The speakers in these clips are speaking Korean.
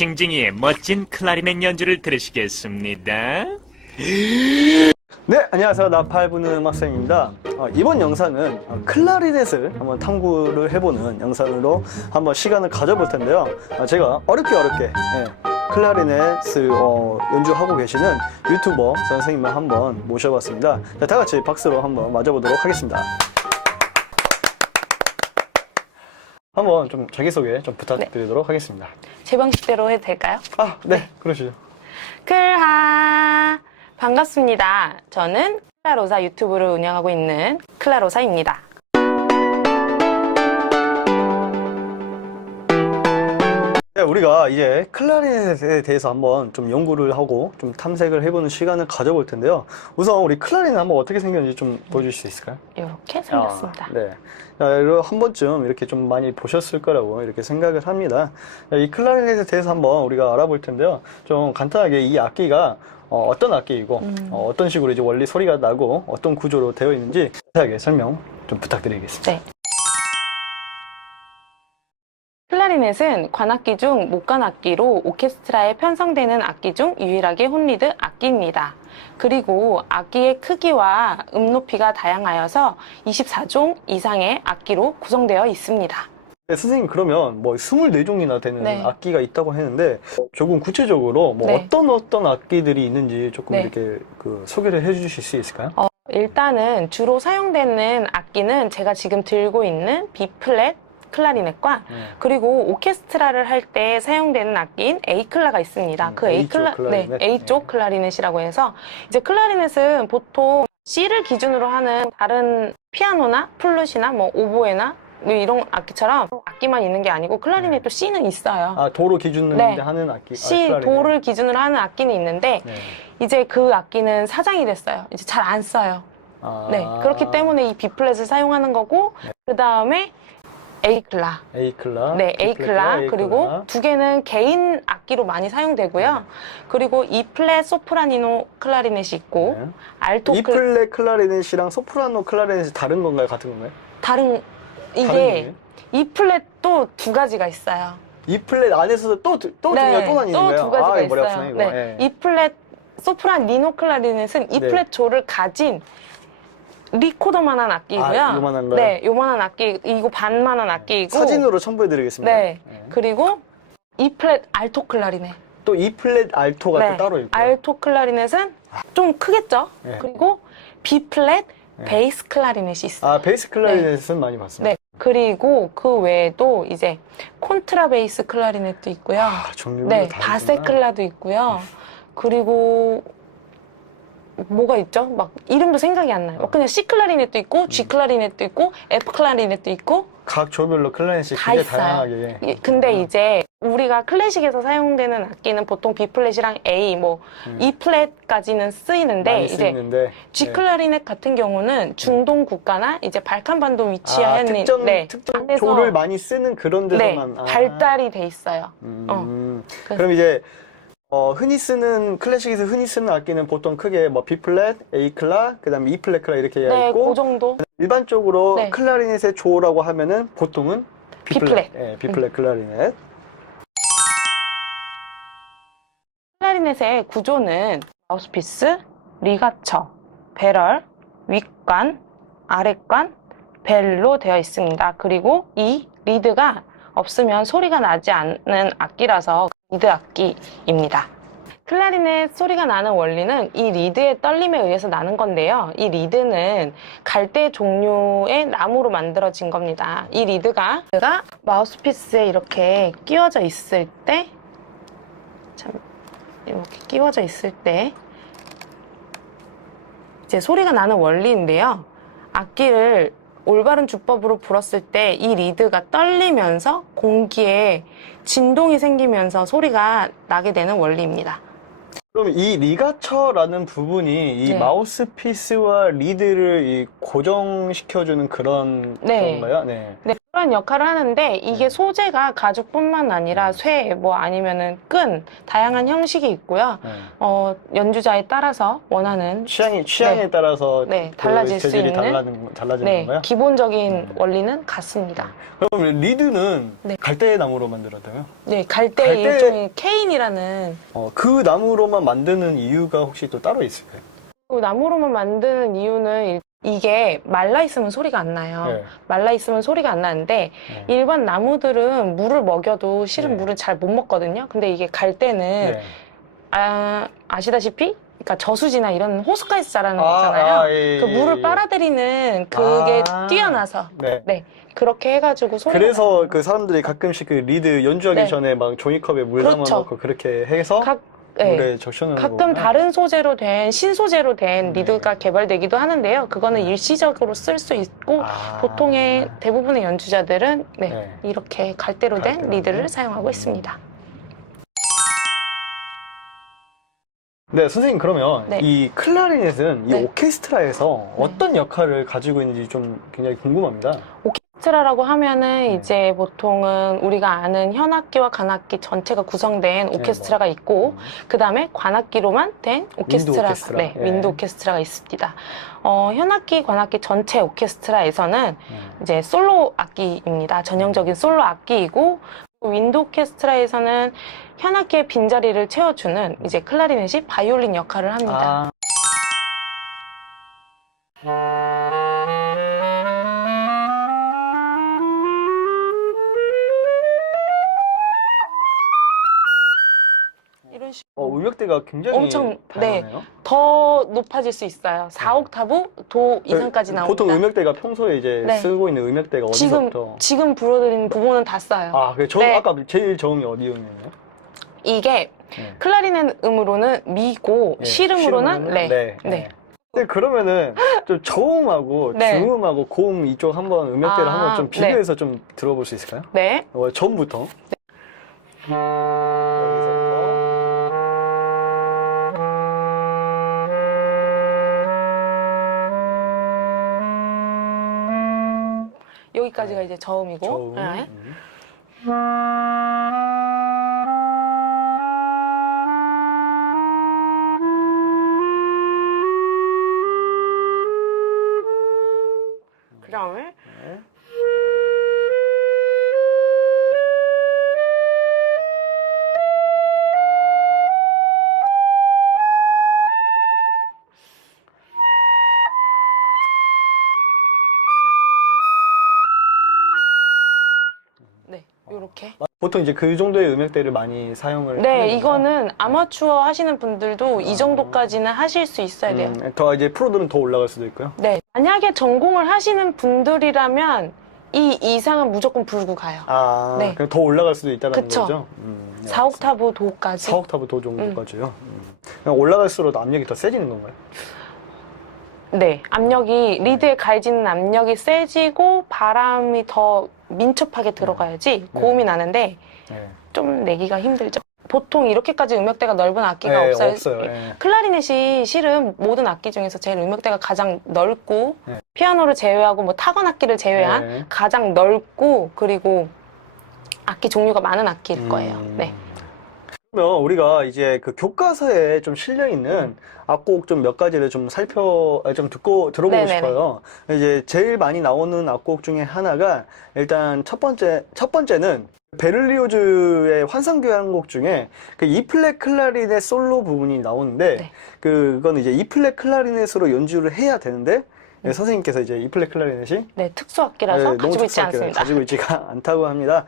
징징이의 멋진 클라리넷 연주를 들으시겠습니다. 네, 안녕하세요. 나팔 부는 음악생입니다. 이번 영상은 클라리넷을 한번 탐구를 해보는 영상으로 한번 시간을 가져볼 텐데요. 제가 어렵게 클라리넷을 연주하고 계시는 유튜버 선생님을 한번 모셔봤습니다. 자, 다 같이 박수로 한번 맞아보도록 하겠습니다. 한번 좀 자기소개 좀 부탁드리도록 하겠습니다. 제 방식대로 해도 될까요? 네, 그러시죠. 클하 반갑습니다. 저는 클라로사 유튜브를 운영하고 있는 클라로사입니다. 네, 우리가 이제 클라리넷에 대해서 한번 좀 연구를 하고 좀 탐색을 해보는 시간을 가져볼 텐데요. 우선 우리 클라리넷 한번 어떻게 생겼는지 좀 보여줄 수 있을까요? 이렇게 생겼습니다. 네. 한 번쯤 이렇게 좀 많이 보셨을 거라고 이렇게 생각을 합니다. 이 클라리넷에 대해서 한번 우리가 알아볼 텐데요. 좀 간단하게 이 악기가 어떤 악기이고 어떤 식으로 이제 원리 소리가 나고 어떤 구조로 되어 있는지 자세하게 설명 좀 부탁드리겠습니다. 네. 클라리넷은 관악기 중 목관악기로 오케스트라에 편성되는 악기 중 유일하게 혼리드 악기입니다. 그리고 악기의 크기와 높이가 다양하여서 24종 이상의 악기로 구성되어 있습니다. 네, 선생님, 그러면 뭐 24종이나 되는 네. 악기가 있다고 했는데 조금 구체적으로 뭐 네. 어떤 악기들이 있는지 조금 네. 이렇게 소개를 해 주실 수 있을까요? 일단은 주로 사용되는 악기는 제가 지금 들고 있는 B플랫 클라리넷과 그리고 오케스트라를 할 때 사용되는 악기인 A클라가 있습니다. 그 A쪽 A쪽 클라리넷이라고 해서 이제 클라리넷은 보통 C를 기준으로 하는 다른 피아노나 플룻이나 뭐 오보에나 뭐 이런 악기처럼 악기만 있는 게 아니고 클라리넷도 C는 있어요. 도로 기준으로 네. 하는 악기. C, 클라리넷. 도를 기준으로 하는 악기는 있는데 네. 이제 그 악기는 사장이 됐어요. 이제 잘 안 써요. 네, 그렇기 때문에 이 B플랫을 사용하는 거고 그 다음에 A클라. A클라. 네, A클라. 그리고 두 개는 개인 악기로 많이 사용되고요. 그리고 E플랫 소프라니노 클라리넷이 있고 네. 알토 E플랫 클라리넷이랑 소프라노 클라리넷이 다른 건가요? 같은 건가요? 다른 이게 E플랫도 두 가지가 있어요. E플랫 안에서도 또 종류가 또 나뉘는 거예요? 또 두 가지가 머리 있어요. 아프네, 이거. 네. E플랫 소프라니노 클라리넷은 E플랫 조를 가진 리코더만한 악기고요. 요만한 거요? 네, 요만한 악기, 이거 반만한 악기이고. 사진으로 첨부해드리겠습니다. 네. 그리고 E플랫 알토 클라리넷. 또 E플랫 알토가 또 따로 있고. 알토 클라리넷은 좀 크겠죠? 네. 그리고 B플랫 베이스 클라리넷이 있어요. 베이스 클라리넷은 많이 봤습니다. 네. 그리고 그 외에도 이제 콘트라 베이스 클라리넷도 있고요. 종류가 네, 다르구나. 바세 클라도 있고요. 그리고 뭐가 있죠? 막 이름도 생각이 안 나요. 그냥 C 클라리넷도 있고 G 클라리넷도 있고 F 클라리넷도 있고 각 조별로 클라리넷이 다 되게 있어요. 다양하게. 근데 이제 우리가 클래식에서 사용되는 악기는 보통 B 플랫이랑 A, 뭐 E 플랫까지는 쓰이는데 많이 이제 쓰이는데. G 클라리넷 같은 경우는 중동 국가나 이제 발칸반도 위치한 특정 안에서 조를 많이 쓰는 그런 데서만. 발달이 돼 있어요. 그럼 이제 흔히 쓰는 클래식에서 흔히 쓰는 악기는 보통 크게 뭐 B 플랫, A 클라, 그다음에 E 플랫 클라 이렇게 네, 있고 그 정도. 일반적으로 네. 클라리넷의 조라고 하면은 보통은 B 플랫. B플랫. B 플랫 클라리넷. 클라리넷의 구조는 마우스피스, 리가처, 배럴, 윗관, 아랫관, 벨로 되어 있습니다. 그리고 이 리드가 없으면 소리가 나지 않는 악기라서 리드 악기입니다. 클라리넷 소리가 나는 원리는 이 리드의 떨림에 의해서 나는 건데요. 이 리드는 갈대 종류의 나무로 만들어진 겁니다. 이 리드가 마우스피스에 이렇게 끼워져 있을 때, 이렇게 끼워져 있을 때 이제 소리가 나는 원리인데요. 악기를 올바른 주법으로 불었을 때 이 리드가 떨리면서 공기에 진동이 생기면서 소리가 나게 되는 원리입니다. 그럼 이 리가처라는 부분이 이 네. 마우스피스와 리드를 고정시켜주는 그런 네. 건가요? 네. 네, 그런 역할을 하는데 이게 네. 소재가 가죽뿐만 아니라 쇠, 뭐 아니면은 끈, 다양한 형식이 있고요. 네. 연주자에 따라서 원하는 취향에 네. 따라서 네, 그 달라질 수 재질이 있는 달라지는 네, 건가요? 기본적인 원리는 같습니다. 그럼 리드는 네. 갈대나무로 만들었다고요? 네, 갈대 갈대- 일종의 케인이라는 그 나무로만 만드는 이유가 혹시 또 따로 있을까요? 그 나무로만 만드는 이유는 이게 말라 있으면 소리가 안 나요. 네. 말라 있으면 소리가 안 나는데 네. 일반 나무들은 물을 먹여도 실은 네. 물을 잘 못 먹거든요. 근데 이게 갈대는 네. 아시다시피 그러니까 저수지나 이런 호숫가에서 자라는 거잖아요. 예, 그 물을 예. 빨아들이는 그게 뛰어나서 네. 네 그렇게 해가지고 소리가 그래서 나는 그 사람들이 가끔씩 그 리드 연주하기 네. 전에 막 종이컵에 물 그렇죠. 담아놓고 그렇게 해서 네. 물에 적셔놓는 가끔 거구나. 다른 소재로 된 신소재로 된 네. 리드가 개발되기도 하는데요. 그거는 네. 일시적으로 쓸 수 있고 아. 보통의 대부분의 연주자들은 네, 네. 이렇게 갈대로 된 갈대로 리드를 된? 사용하고 있습니다. 네, 선생님 그러면 네. 이 클라리넷은 이 네. 오케스트라에서 어떤 역할을 가지고 있는지 좀 굉장히 궁금합니다. 오케스트라라고 하면은 네. 이제 보통은 우리가 아는 현악기와 관악기 전체가 구성된 오케스트라가 있고 그 다음에 관악기로만 된 오케스트라, 오케스트라. 네, 예. 윈드 오케스트라가 있습니다. 현악기, 관악기 전체 오케스트라에서는 이제 솔로 악기입니다. 전형적인 솔로 악기이고 윈드 오케스트라에서는 현악기의 빈자리를 채워주는 이제 클라리넷이 바이올린 역할을 합니다. 아. 이런 식으로 음역대가 굉장히 엄청, 네. 다양하네요. 더 높아질 수 있어요. 4옥타브 도 이상까지 나옵니다. 보통 음역대가 평소에 이제 네. 쓰고 있는 음역대가 어디서부터? 지금 불어드리는 부분은 다 써요. 아, 그래. 네. 아까 제일 저음이 어디 음이었나요? 이게 네. 클라리넷 음으로는 미고 네, 실음으로는 레. 네. 네. 근데 그러면 좀 저음하고 네. 중음하고 고음 이쪽 한번 음역대를 아, 한번 좀 비교해서 좀 들어볼 수 있을까요? 네. 저음부터. 여기서부터. 여기까지가 이제 저음이고. 저음. 네. 그 다음에 네. 네, 요렇게. 보통 이제 그 정도의 음역대를 많이 사용을 네, 하는 이거는 아마추어 하시는 분들도 이 정도까지는 하실 수 있어야 돼요. 더 이제 프로들은 더 올라갈 수도 있고요. 네. 만약에 전공을 하시는 분들이라면 이 이상은 무조건 불고 가요. 아, 네. 그럼 더 올라갈 수도 있다는 그쵸. 거죠? 네, 4옥타브 도까지. 4옥타브 도 정도까지요. 그냥 올라갈수록 압력이 더 세지는 건가요? 네. 압력이, 리드에 가해지는 압력이 세지고 바람이 더 민첩하게 들어가야지 네. 고음이 나는데 네. 좀 내기가 힘들죠. 보통 이렇게까지 음역대가 넓은 악기가 네, 없어요. 없어요. 네. 클라리넷이 실은 모든 악기 중에서 제일 음역대가 가장 넓고 네. 피아노를 제외하고 뭐 타건 악기를 제외한 네. 가장 넓고 그리고 악기 종류가 많은 악기일 거예요. 네. 그러면 우리가 이제 그 교과서에 좀 실려 있는 악곡 좀 몇 가지를 좀 들어보고 네네네. 싶어요. 이제 제일 많이 나오는 악곡 중에 하나가 일단 첫 번째는 베를리오즈의 환상교향곡 중에 그 E플랫 클라리넷 솔로 부분이 나오는데 네. 그건 이제 E플랫 클라리넷으로 연주를 해야 되는데 선생님께서 이제 E플랫 클라리넷이 네, 특수 악기라서 너무 가지고 있지 특수하게 않습니다. 가지고 있지가 않다고 합니다.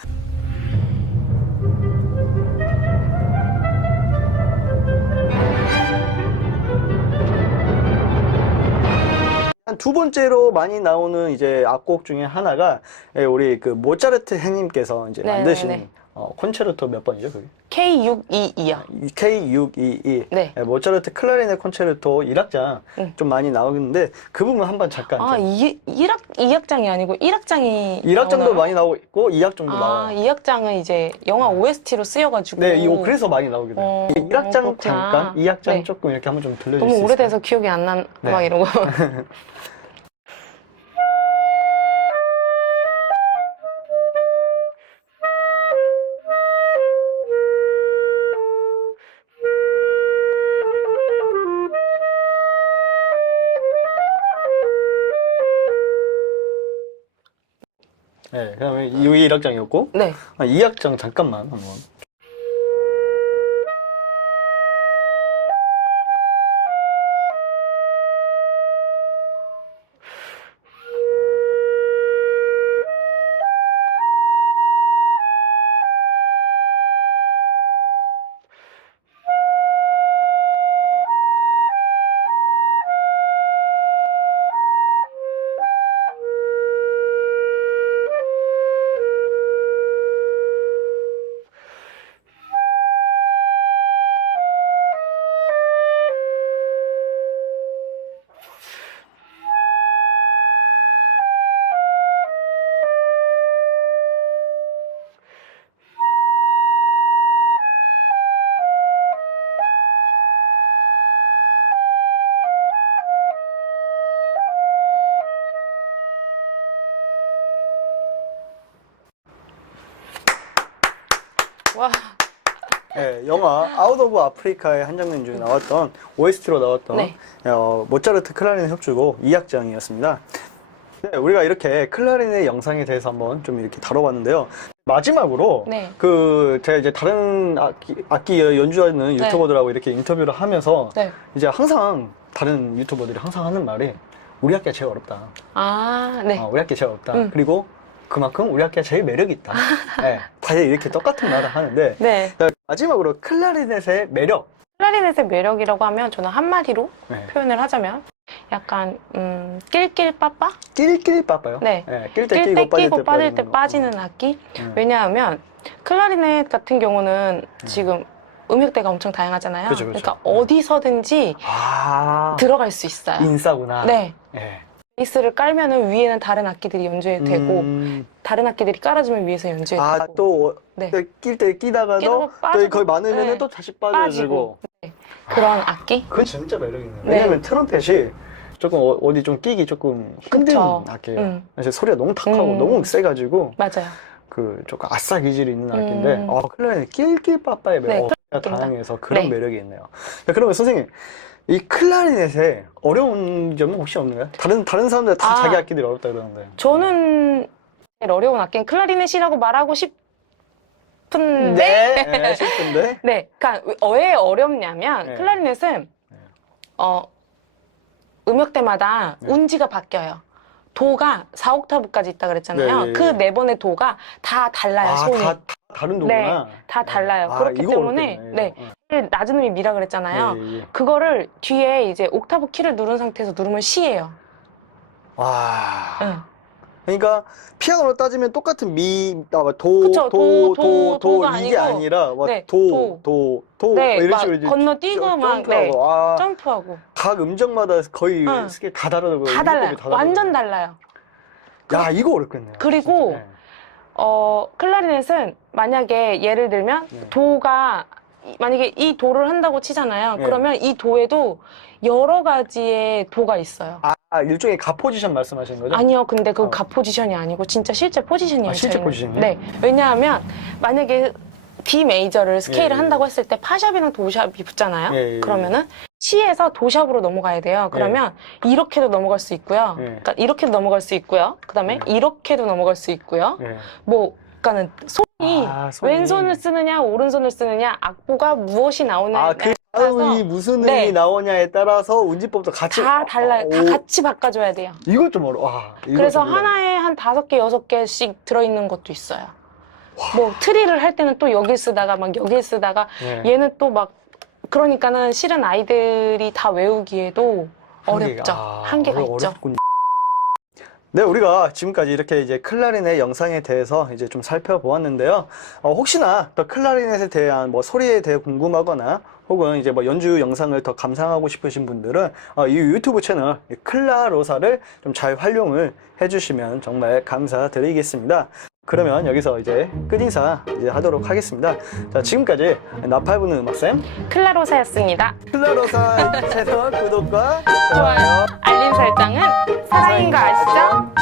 두 번째로 많이 나오는 이제 악곡 중에 하나가 우리 그 모차르트 형님께서 이제 네네네. 만드신 콘체르토 몇 번이죠, 그게? K622요. K622. 네. 모차르트 클라리넷 콘체르토 1악장 좀 많이 나오는데 그 부분 한번 잠깐. 아, 2악장이 아니고 1악장이 1악장도 많이 나오고 있고 2악장도 아, 나와요. 2악장은 이제 영화 OST로 쓰여가지고 네, 그래서 많이 나오게 돼요. 1악장 그렇구나. 잠깐, 2악장 네. 조금 이렇게 한번 좀 들려줄 수 너무 있어요? 오래돼서 기억이 안 난, 네. 막 이러고. 네, 그다음에 1악장이었고 네. 2악장 잠깐만 한번. 와. 네, 영화 아웃 오브 아프리카의 한 장면 중에 나왔던 OST로 나왔던 네. 모차르트 클라리넷 협주곡 2악장이었습니다. 네, 우리가 이렇게 클라리넷 영상에 대해서 한번 좀 이렇게 다뤄봤는데요. 마지막으로 네. 제가 이제 다른 악기 연주하는 네. 유튜버들하고 이렇게 인터뷰를 하면서 네. 이제 항상 다른 유튜버들이 항상 하는 말이 우리 악기가 제일 어렵다. 아, 네. 우리 악기가 제일 어렵다. 음. 그리고 그만큼 우리 악기가 제일 매력이 있다. 네, 다들 이렇게 똑같은 말을 하는데 네. 자, 마지막으로 클라리넷의 매력. 클라리넷의 매력이라고 하면 저는 한마디로 네. 표현을 하자면 약간 낄낄빠빠? 낄낄 빠빠요. 네. 낄 때 낄 때 끼고 끼고 빠질 때 거. 빠지는 악기? 음. 왜냐하면 클라리넷 같은 경우는 지금 음역대가 엄청 다양하잖아요. 그죠, 그죠. 그러니까 어디서든지 들어갈 수 있어요. 인싸구나. 네. 네. 베이스를 깔면은 위에는 다른 악기들이 연주해도 되고 다른 악기들이 깔아주면 위에서 연주해도 되고 또 네. 낄 때 끼다가도 끼다가 또 빠지고, 거의 많으면 네. 또 다시 빠져지고. 그런 악기? 그건 진짜 매력있네요. 네. 왜냐면 트럼펫이 조금 어디 좀 끼기 조금 힘든 그쵸. 악기예요. 그래서 소리가 너무 탁하고 음. 너무 세가지고 맞아요. 그 조금 아싸 기질이 있는 악기인데 클라리넷 낄낄빠빠의 네, 매력 그렇습니다. 다양해서 그런 네. 매력이 있네요. 자, 그러면 선생님 이 클라리넷에 어려운 점은 혹시 없는가요? 다른 사람들 다 자기 악기들이 어렵다 그러는데. 저는 제일 어려운 악기는 클라리넷이라고 말하고 싶은데 네, 싶은데. 네, 그러니까 왜 어렵냐면 네. 클라리넷은 음역대마다 네. 운지가 바뀌어요. 도가 4옥타브까지 있다 그랬잖아요. 네, 네, 그 네. 네 번의 도가 다 달라요, 손이. 다 다른 도구나. 다 달라요. 아, 그렇기 이거 때문에 어렵겠네, 이거. 네, 낮은 음이 미라 그랬잖아요. 예, 예. 그거를 뒤에 이제 옥타브 키를 누른 상태에서 누르면 C예요. 와. 응. 그러니까 피아노로 따지면 똑같은 그쵸, 도가 이게 아니고, 아니라 막 네, 도 네, 이런 막 식으로 이제 건너뛰고 막 점프하고. 아, 점프하고 각 음정마다 거의 응. 스케일 다 다르고 다 달라요. 음역법이 다 완전 다르고. 달라요. 야, 이거 어렵겠네요. 그리고 진짜. 클라리넷은 만약에 예를 들면 네. 도가 만약에 이 도를 한다고 치잖아요. 네. 그러면 이 도에도 여러 가지의 도가 있어요. 일종의 가 포지션 말씀하시는 거죠? 아니요, 근데 그건 가 포지션이 아니고 진짜 실제 포지션이에요. 실제 저희는. 포지션이요? 네, 왜냐하면 만약에 D 메이저를 스케일을 예, 예. 한다고 했을 때 파샵이랑 도샵이 붙잖아요. 예, 예. 그러면은 C에서 도샵으로 넘어가야 돼요. 그러면 이렇게도 넘어갈 수 있고요. 예. 그러니까 이렇게도 넘어갈 수 있고요. 그다음에 이렇게도 넘어갈 수 있고요. 예. 뭐, 그러니까는 손이 손이. 왼손을 쓰느냐 오른손을 쓰느냐 악보가 무엇이 나오느냐에 그 따라서 다음이 무슨 네. 음이 나오냐에 따라서 운지법도 같이 다 달라요. 다 오, 같이 바꿔줘야 돼요. 이거 좀 어려워. 와, 이거 그래서 좀 어려워. 하나에 한 5개, 6개씩 들어있는 것도 있어요. 뭐 트리를 할 때는 또 여길 쓰다가 막 여길 쓰다가 네. 얘는 또 막 그러니까는 실은 아이들이 다 외우기에도 어렵죠. 한계가 있죠. 어렵군요. 네, 우리가 지금까지 이렇게 이제 클라리넷 영상에 대해서 이제 좀 살펴보았는데요. 혹시나 더 클라리넷에 대한 뭐 소리에 대해 궁금하거나 혹은 이제 뭐 연주 영상을 더 감상하고 싶으신 분들은 이 유튜브 채널 클라로사를 좀 잘 활용을 해주시면 정말 감사드리겠습니다. 그러면 여기서 이제 끝인사 이제 하도록 하겠습니다. 자, 지금까지 나팔부는 음악쌤 클라로사였습니다. 클라로사 채널 구독과 좋아요. 알림 설정은 사랑인 거 아시죠?